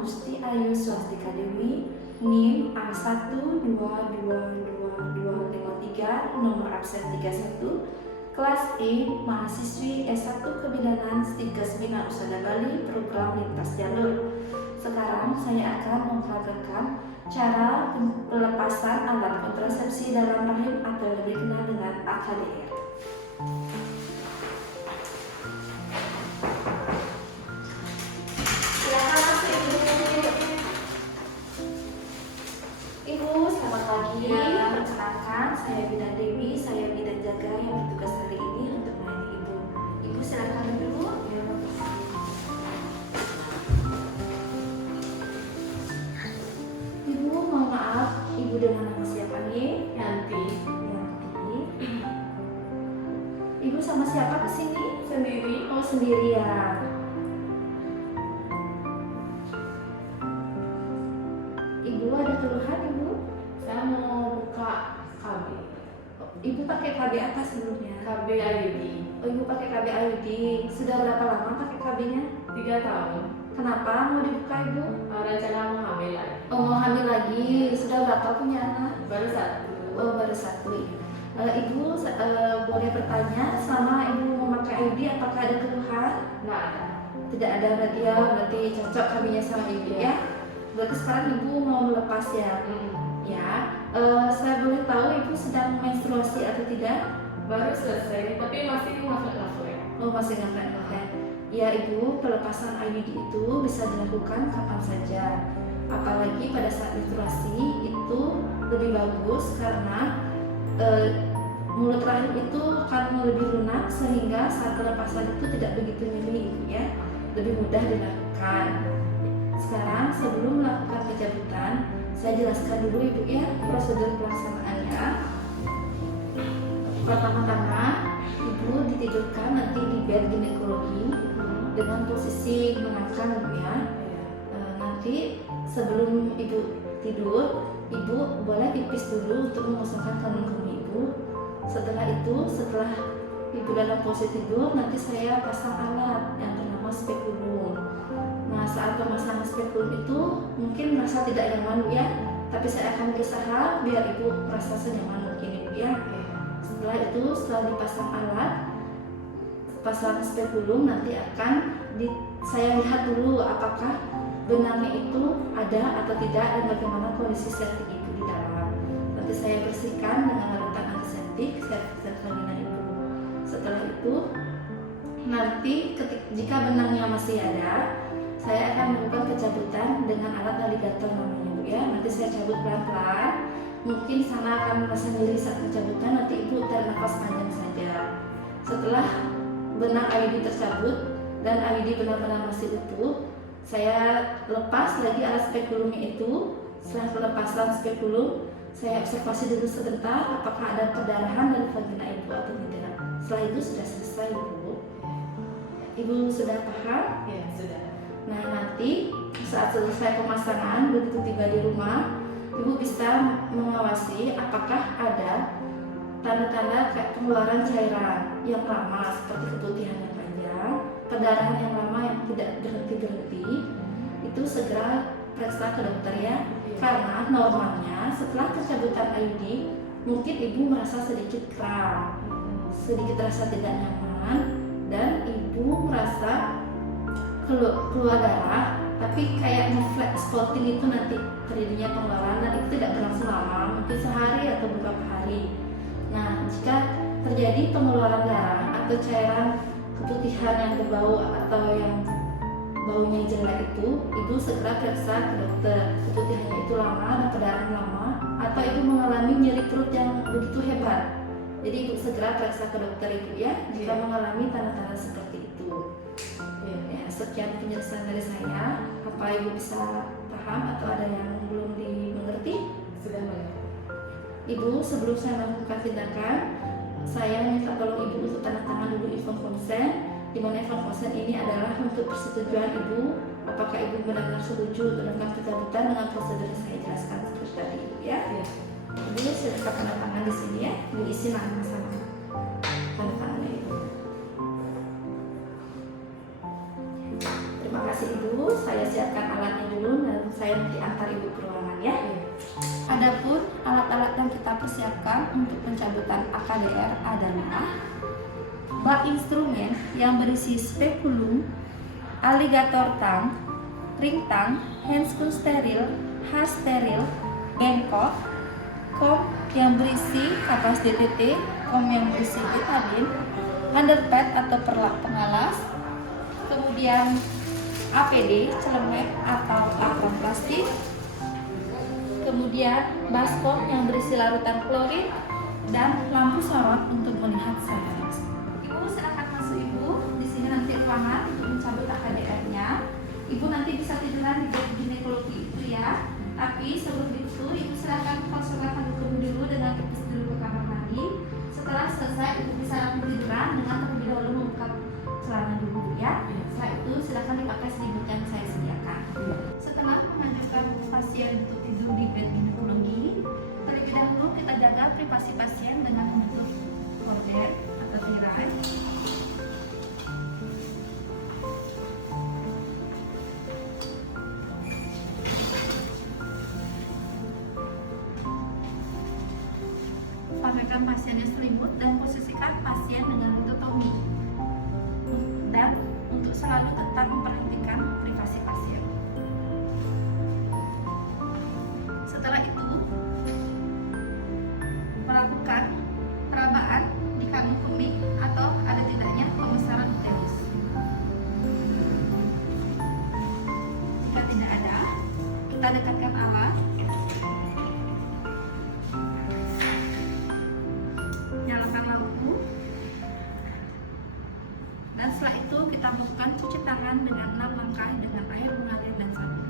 Gusti Ayu Swastika Dewi, NIM A1222253, nomor absen 31, kelas E, mahasiswi S1 Kebidanan Stikes Bina Usaha Bali, program lintas jalur. Sekarang saya akan memperagakan cara pelepasan alat kontrasepsi dalam rahim atau lebih dikenal dengan AKDR. Silakan masuk Ibu. Ibu, selamat pagi. Perkenalkan, saya Bidan Dewi, saya bidan jaga yang bertugas hari ini untuk melayani Ibu. Ibu silakan dulu. Ibu, mohon maaf, Ibu dengan nama siapa nih? Yanti. Yanti. Ibu sama siapa kesini? Sendiri. Oh, sendirian. Ibu ada keluhan, Ibu? Saya mau buka KB. Ibu pakai KB apa sebelumnya? KB IUD. Oh, Ibu pakai KB IUD. Sudah berapa lama pakai KB-nya? 3 tahun. Kenapa mau dibuka, Ibu? Rencana mau hamil lagi. Oh, mau hamil lagi. Sudah berapa punya anak? Baru 1. Oh, baru 1. Ibu boleh bertanya, selama Ibu memakai IUD apakah ada keluhan? Nggak ada. Tidak ada, berarti ya, berarti cocok KB-nya sama Ibu ya. Berarti sekarang Ibu mau melepas ya? Ya. Saya boleh tahu Ibu sedang menstruasi atau tidak? Baru selesai, tapi masih ngeflek-ngeflek. Oh, masih ngeflek-ngeflek. Ya Ibu, pelepasan IUD itu bisa dilakukan kapan saja. Apalagi pada saat menstruasi itu lebih bagus karena mulut rahim itu akan lebih lunak sehingga saat pelepasan itu tidak begitu nyeri Ibu ya. Lebih mudah dilakukan. Sekarang sebelum melakukan pencabutan, saya jelaskan dulu Ibu ya prosedur pelaksanaannya. Pertama-tama Ibu ditidurkan nanti di bed ginekologi dengan posisi mengangkat Ibu ya. Nanti sebelum Ibu tidur, Ibu boleh pipis dulu untuk mengosongkan kandung Ibu. Setelah itu, setelah Ibu dalam posisi tidur, nanti saya pasang alat yang bernama spekulum. Nah, saat pemasangan spekulum itu mungkin merasa tidak nyaman Bu ya, tapi saya akan berusaha biar Ibu merasa senyaman mungkin Ibu ya. Setelah itu, setelah dipasang alat, pasang spekulum, nanti akan saya lihat dulu apakah benangnya itu ada atau tidak dan bagaimana kondisi septik Ibu di dalam. Nanti saya bersihkan dengan larutan antiseptik septik vagina Ibu. Setelah itu, nanti jika benangnya masih ada, saya akan melakukan pencabutan dengan alat navigator namanya Bu ya. Nanti saya cabut pelan-pelan. Mungkin sana akan merasa nyeri saat pencabutan, nanti Ibu tarik nafas panjang saja. Setelah benang IUD tercabut dan IUD benar-benar masih utuh, saya lepas lagi alat spekulumnya itu. Setelah pelepasan spekulum, saya observasi dulu sebentar apakah ada perdarahan dari vagina Ibu atau tidak. Setelah itu sudah selesai Ibu. Ibu sudah paham? Ya, sudah. Nah, nanti saat selesai pemasangan, begitu tiba di rumah, Ibu bisa mengawasi apakah ada tanda-tanda kayak pengeluaran cairan yang lama seperti keputihan yang panjang, perdarahan yang lama yang tidak berhenti-berhenti. Itu segera periksa ke dokter ya. Karena normalnya setelah pencabutan IUD mungkin Ibu merasa sedikit kram, sedikit rasa tidak nyaman, dan Ibu merasa keluar darah, tapi kayak ngeflek spotting itu nanti terjadinya pengeluaran dan itu tidak berlangsung lama, mungkin sehari atau beberapa hari. Nah, jika terjadi pengeluaran darah atau cairan keputihan yang berbau atau yang baunya jelek itu, Ibu segera periksa ke dokter. Keputihannya itu lama dan perdarahan lama, atau Ibu mengalami nyeri perut yang begitu hebat. Jadi Ibu segera periksa ke dokter Ibu ya jika mengalami tanda-tanda seperti itu. Ya, sekian penjelasan dari saya. Apa Ibu bisa paham atau ada yang belum dimengerti? Sudah mengerti. Ibu, sebelum saya melakukan tindakan, saya minta tolong Ibu untuk tanda tangan dulu inform konsen, di mana inform konsen ini adalah untuk persetujuan Ibu apakah Ibu benar-benar setuju untuk melakukan pencabutan dengan prosedur yang saya jelaskan seperti tadi Ibu ya. Ibu silakan tanda tangan di sini ya, diisi nama sama tanda tangannya Ibu. Terima kasih Ibu. Ibu, saya siapkan alatnya dulu dan saya nanti antar Ibu ke ruangan ya. Adapun alat-alat yang kita persiapkan untuk pencabutan AKDR adalah bak instrumen yang berisi spekulum, alligator tang, ring tang, handscrew steril, has steril, bengkok, kom yang berisi kapas DTT, kom yang berisi betadine, underpad atau perlak pengalas, kemudian APD, celemek atau apron plastik, kemudian baskom yang berisi larutan klorin, dan lampu sorot untuk melihat surveillance. Ibu silakan masuk Ibu. Di sini nanti ruangan untuk mencabut AKDR-nya. Ibu nanti bisa tiduran di bed ginekologi itu ya. Tapi sebelum itu Ibu silakan konsultasi dulu dengan tipis dulu ke kamar mandi. Setelah selesai Ibu bisa langsung tiduran dengan terlebih dahulu membuka celana dulu ya. Setelah itu silakan dipakai selimut yang saya sediakan. Setelah menganjurkan pasien untuk tidur di bed ginekologi, terlebih dahulu kita jaga privasi pasien dengan menutup gorden atau tirai. Pakaikan pasiennya selimut dan posisikan pasien dengan lutut tummy. Dan untuk selalu tetap memperhatikan privasi pasien. Setelah itu, melakukan perabaan di kantong kemih atau ada tidaknya pembesaran uterus. Jika tidak ada, kita dekatkan alat, nyalakan lampu, dan setelah itu kita lakukan cuci tangan dengan 6 langkah dengan air mengalir dan sabun.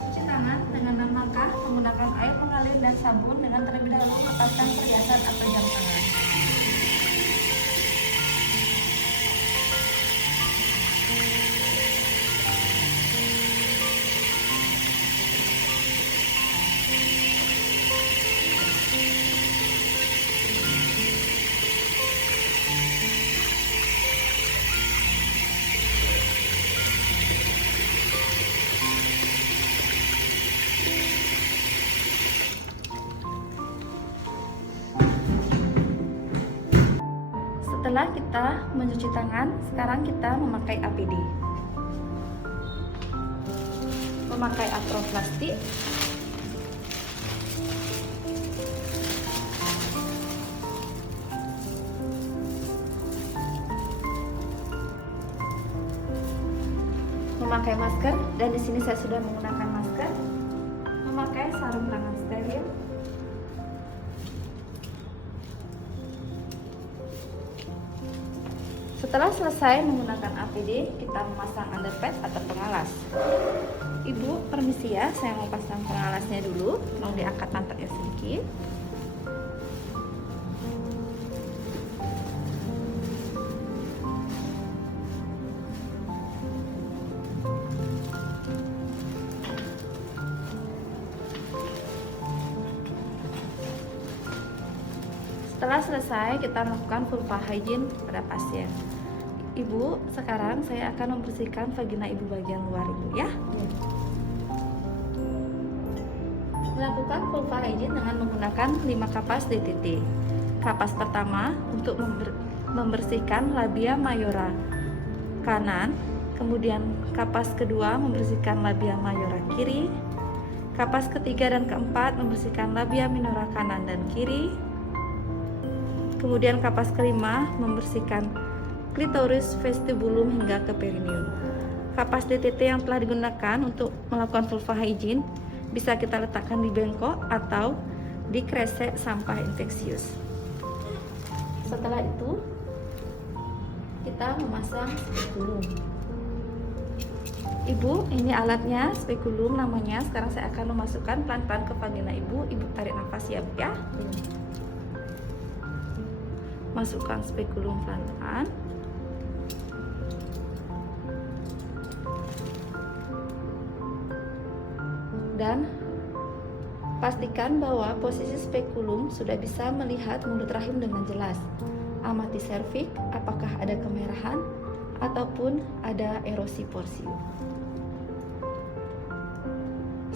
Cuci tangan dengan 6 langkah menggunakan air mengalir dan sabun dengan terlebih dahulu melepaskan perhiasan atau jam tangan. Setelah kita mencuci tangan, sekarang kita memakai APD. Memakai apron plastik. Memakai masker, dan di sini saya sudah menggunakan masker. Memakai sarung tangan steril. Setelah selesai menggunakan APD, kita memasang underpad atau pengalas. Ibu, permisi ya, saya mau pasang pengalasnya dulu. Mau diangkat pantatnya sedikit. Setelah selesai, kita melakukan vulva hygiene pada pasien. Ibu, sekarang saya akan membersihkan vagina Ibu bagian luar Ibu ya. Melakukan vulva hygiene dengan menggunakan 5 kapas DTT. Kapas pertama untuk membersihkan labia mayora kanan, kemudian kapas kedua membersihkan labia mayora kiri, kapas ketiga dan keempat membersihkan labia minora kanan dan kiri, kemudian kapas kelima membersihkan klitoris, vestibulum hingga ke perineum. Kapas DTT yang telah digunakan untuk melakukan vulva hygiene bisa kita letakkan di bengkok atau di kresek sampah infeksius. Setelah itu kita memasang spekulum. Ibu, ini alatnya, spekulum namanya. Sekarang saya akan memasukkan pelan-pelan ke vagina Ibu. Ibu tarik nafas ya Bu ya. Masukkan spekulum pelan-pelan. Dan Pastikan bahwa posisi spekulum sudah bisa melihat mulut rahim dengan jelas. Amati serviks, apakah ada kemerahan ataupun ada erosi porsium.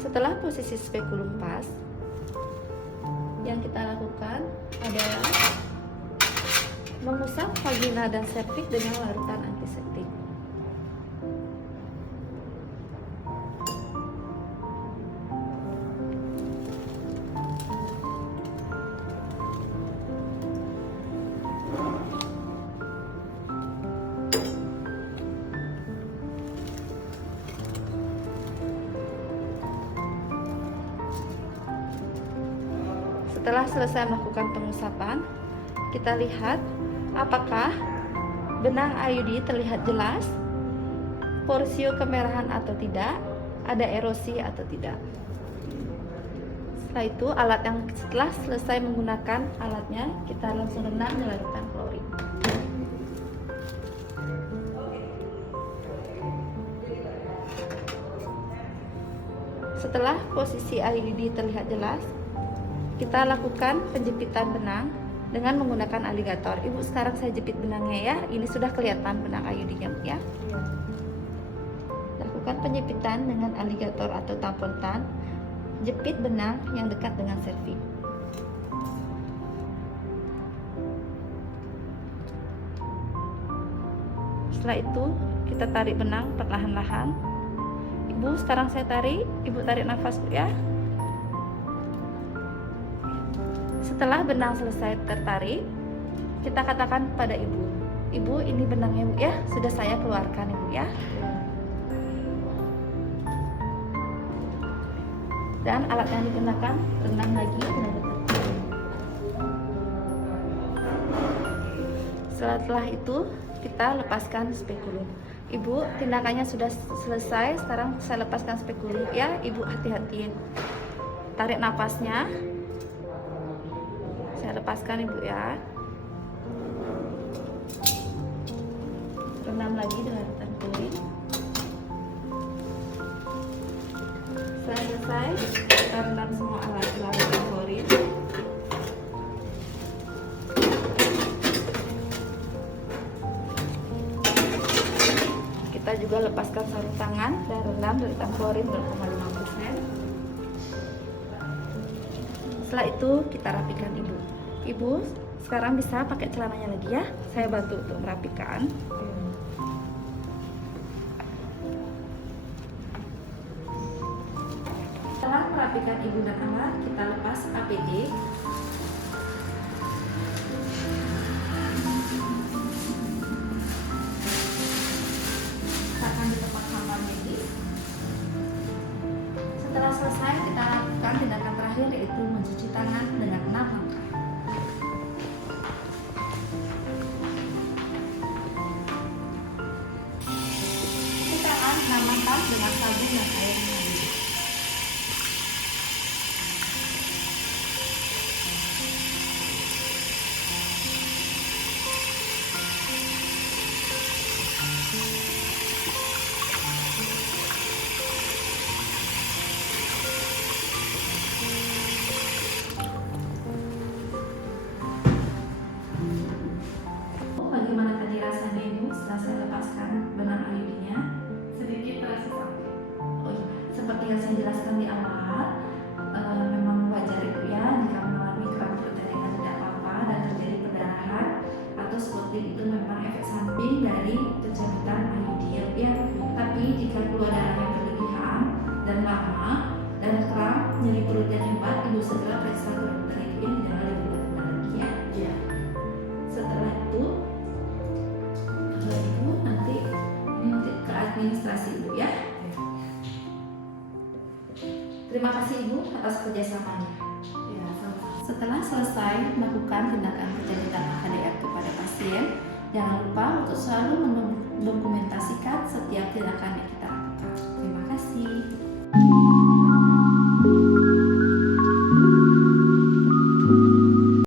Setelah posisi spekulum pas, yang kita lakukan adalah mengusap vagina dan serviks dengan larutan antiseptik. Setelah selesai melakukan pengusapan, kita lihat apakah benang IUD terlihat jelas, porsio kemerahan atau tidak, ada erosi atau tidak. Setelah itu, setelah selesai menggunakan alatnya, kita langsung rendam di larutan klorin. Setelah posisi IUD terlihat jelas, kita lakukan penjepitan benang dengan menggunakan aligator. Ibu, sekarang saya jepit benangnya ya. Ini sudah kelihatan benang IUD-nya, Bu, ya. Lakukan penjepitan dengan aligator atau tampon tan. Jepit benang yang dekat dengan serviks. Setelah itu, kita tarik benang perlahan-lahan. Ibu, sekarang saya tarik. Ibu tarik nafas, Bu, ya. Setelah benang selesai tertarik, kita katakan kepada ibu, "Ibu, ini benangnya, Bu, ya. Sudah saya keluarkan, Ibu, ya." Dan alat yang digunakan rendam lagi dengan letak. Setelah itu, kita lepaskan spekulum. Ibu, tindakannya sudah selesai. Sekarang saya lepaskan spekulum, ya. Ibu, hati-hati. Tarik nafasnya. Saya lepaskan, Ibu, ya. Rendam lagi dengan larutan klorin. Setelah selesai, kita rendam semua alat larutan klorin. Kita juga lepaskan sarung tangan dan rendam larutan klorin 0,5%. Setelah itu, kita rapikan Ibu. Ibu, sekarang bisa pakai celananya lagi, ya. Saya bantu untuk merapikan. Setelah merapikan Ibu dan anak, kita lepas APD. Letakkan di tempat sampah medis. Setelah selesai, kita lakukan tindakan terakhir, yaitu mencuci tangan dengan 6 langkah. Cuci tangan 6 langkah dengan sabun dan air mengalir. Bagaimana tadi rasanya, Ibu, setelah saya lepaskan benang IUD-nya? Sedikit terasa sakit. Oh iya, seperti yang saya jelaskan di awal, memang wajar, Ibu, ya, jika mengalami kram perut dan ringan tidak apa-apa dan terjadi perdarahan atau seperti itu memang efek samping dari pencabutan IUD, ya. Tapi jika keluar darah yang berlebihan dan lama dan kram, nyeri perut yang hebat, Ibu segera periksa ke dokter, Ibu, ya, jangan lebih bertambah lagi, ya. Iya. Setelah itu, Ibu nanti ke administrasi, Ibu, ya. Terima kasih, Ibu, atas kerjasamanya. Iya, sama-sama. Setelah selesai melakukan tindakan pencabutan HDF kepada pasien, jangan lupa untuk selalu mendokumentasikan setiap tindakan yang kita lakukan. Terima kasih.